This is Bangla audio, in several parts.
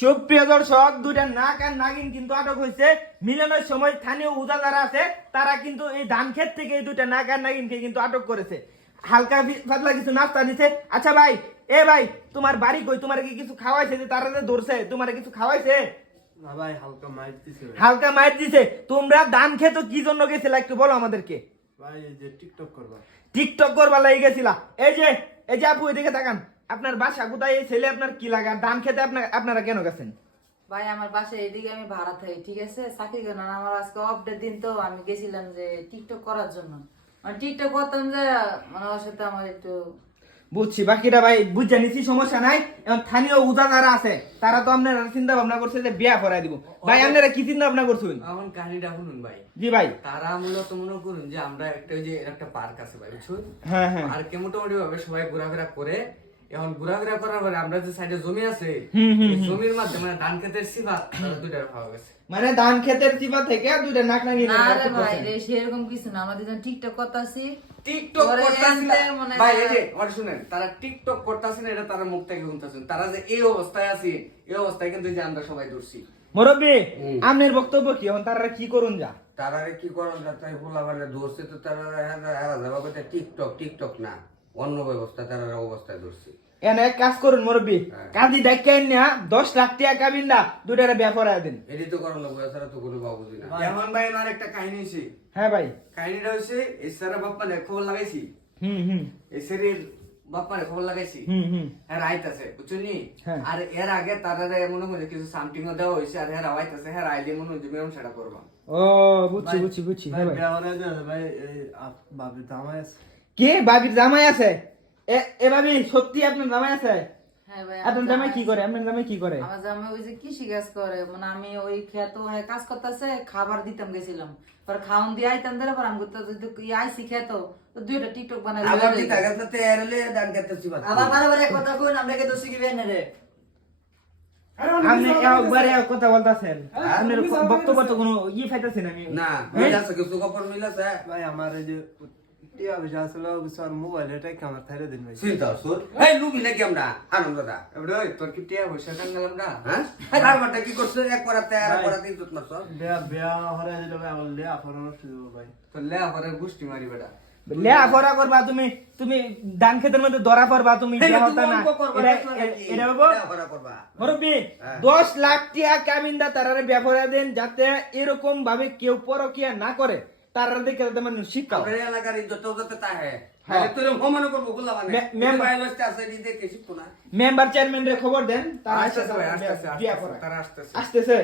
সুপ্রিয় দর্শক, দুইটা নাক আর নাগিন কিন্তু আটক হয়েছে। মিলনের সময় স্থানীয় উজা যারা আছে তারা কিন্তু এই ধান ক্ষেত থেকে এই দুইটা নাক আর নাগিনকে কিন্তু আটক করেছে। হালকা পাতলা কিছু নাস্তা দিছে। আচ্ছা ভাই, এ ভাই, তোমার বাড়ি কই? তোমার কি কিছু খাওয়াইছে? যে তারা যে ধরছে তোমার কিছু খাওয়াইছে? না ভাই, হালকা মাইর দিছে ভাই। হালকা মাইর দিছে। তোমরা ধান ক্ষেত কি জন্য গেছিলে একটু বলো আমাদেরকে। ভাই এই যে টিকটক করবা। টিকটক করবার লাগি গেছিলা? এই যে আপু, এদিকে তাকান। আপনার বাসা কোথায়? এই ছেলে আপনার কি লাগা? ধান খেতে আপনারা কেন গেছেন? ভাই আমার বাসায় এদিকে আমি ভাড়া থাকি, ঠিক আছে? চাকরি করেন, আমার আজকে অফ ডে দিন, তো আমি গেছিলাম যে টিকটক করার জন্য। মানে টিকটক করতাম যে, মানে ওর সাথে আমার একটু বুঝছি, বাকিটা ভাই বুঝে নিছি, সমস্যা নাই। এখন স্থানীয় উজা যারা আছে তারা তো আপনারা চিন্তা ভাবনা করছে যে বিয়া করাই দিব। ভাই আপনারা কি চিন্তা ভাবনা করছেন? এখন কাহিনীটা শুনুন ভাই। জি ভাই। তারা মূলত মনে করুন যে আমরা একটা পার্ক আছে ভাই, বুঝছেন? হ্যাঁ হ্যাঁ। পার্কে মোটামুটি ভাবে সবাই ঘোরাফেরা করে, এখন ঘোরাফেরা করার পরে আমরা যে সাইডে জমি আছে, এই জমির মাধ্যমে মানে ধান ক্ষেতের সিফাত তারা দুইটা পাওয়া গেছে। মানে ধান ক্ষেতের চিপা থেকে দুইটা নাক নাগি না রে ভাই রে, সেরকম কিছু না। আমাদের যখন টিকটক করতেছি, টিকটক পরে করতেছেন এনতে মনে ভাই, হয়- এই যে ওরা শুনেন, তারা টিকটক করতেছেন, এটা তারা মুখ থেকে শুনতেছেন। তারা যে এই অবস্থায় আছে, এই অবস্থায় কিন্তু যে আমরা সবাই ধরছি। মুরব্বী, আপনার বক্তব্য কি? এখন তারা কি করুন যা? তারা কি করেন তাই বলা মানে ধরছে তো তারা টিকটক টিকটক না, অন্য ব্যবস্থা তারা অবস্থায় ধরছে। এনে এক কাজ করুন মুরব্বী, কাজী ডাক্তার না 10 লাখ টাকা কাবিন্দা দুইটারে বিয়া করায় দিন। এটি তো করার লাগবে, এছাড়া তো কোনো বাবুজি না। এখন ভাই আর একটা কাহিনী হয়েছে। হ্যাঁ ভাই। কাহিনীটা হচ্ছে, এই স্যারের বাপ্পা খবর লাগাইছি, হুম। এই স্যারের বাপ্পারে খবর লাগাইছি, হুম। হ্যাঁ আইতাছে, বুঝছেন নি? হ্যাঁ। আর এর আগে তারা মনে হয় কিছু সামথিং দেওয়া হয়েছে, আর হ্যাঁ আইতাছে, হ্যাঁ আইলে মনে হয় মেরম সেটা করবা। ও বুঝছি। ভাই হ্যাঁ ভাই। বিয়া হলে যে ভাই এই বাবির জামাই আছে। কে বাবির জামাই আছে? এ ভাবি, সত্যি আপনার জামাই আছে? হ্যাঁ ভাই, আপনার জামাই কি করে? আপনার জামাই কি করে? আমার জামাই ওই যে কৃষি কাজ করে। মানে আমি ওই খেত কাজ করতেছে, খাবার দিতাম গেছিলাম, পরে খাওয়ান দিয়ে আইতাম ধরে, পর আমি আইসি খেত, তো দুইটা টিকটক বানাই আবার কি থাকে না তে এরলে দান করতেছি বাদ। আবার বারবার এক কথা কইন, আমরা কে দোষী কি বেন রে? আপনি একবারে এক কথা বলতাছেন, আপনার বক্তব্য তো কোনো ফাইতাছেন আমি না, মিলাছে কিছু কাপড় মিলাছে। ভাই আমার এই যে টিয়া বিষয় আসলে কিছু আর মোবাইল এটা আমার থাইরে দিন ভাই। চিন্তা সুর এই লুবি নাকি আমরা আনন্দটা এবারে ওই তোর কি টিয়া পয়সা কান গেলাম না? হ্যাঁ কারবারটা কি করছে? এক করাতে আর করাতে ইজ্জত মারছ। বিয়া হরে দিলে ভাই আমার লিয়া ফোন নষ্ট দিব ভাই। তোর লে করে গুষ্টি মারি বেটা। লেখাপড়া করবা তুমি ধান ক্ষেতের মধ্যে ধরা পড়বা, তুমি বিয়া হতা না। এটা বাবু করা করবা। মুরব্বী, 10 লাখ টাকা কাবিন্দা তারারে ব্যবহার দেন, যাতে এরকম ভাবে কেউ পরকিয়া না করে। তারা দেখে যাতে মানুষ শিক্ষা আমরা এলাকার ইজ্জত যাতে তাহে। হ্যাঁ। আরে তোর মনে করব গুলা মানে। মেম্বার- মোবাইল আসতে আছে দি দেখে শিখতো না। মেম্বার চেয়ারম্যান রে খবর দেন, তারা আসতেছে ভাই, আসতেছে, বিয়া আসতেছে, করায়। তারা আসতেছে। আসতেছে।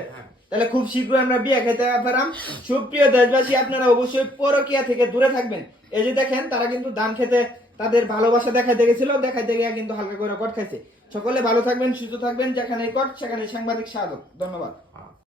তাহলে খুব শীঘ্রই আমরা বিয়া খেতে পারাম। সুপ্রিয় দেশবাসী, আপনারা অবশ্যই পরকিয়া থেকে দূরে থাকবেন। এই যে দেখেন, তারা কিন্তু ধান খেতে তাদের ভালোবাসা দেখাইতে গেছিল, দেখাইতে গিয়ে কিন্তু হালকা করে কট খাইছে। সকলে ভালো থাকবেন, সুস্থ থাকবেন। যেখানে কট সেখানে সাংবাদিক স্বাগত। ধন্যবাদ।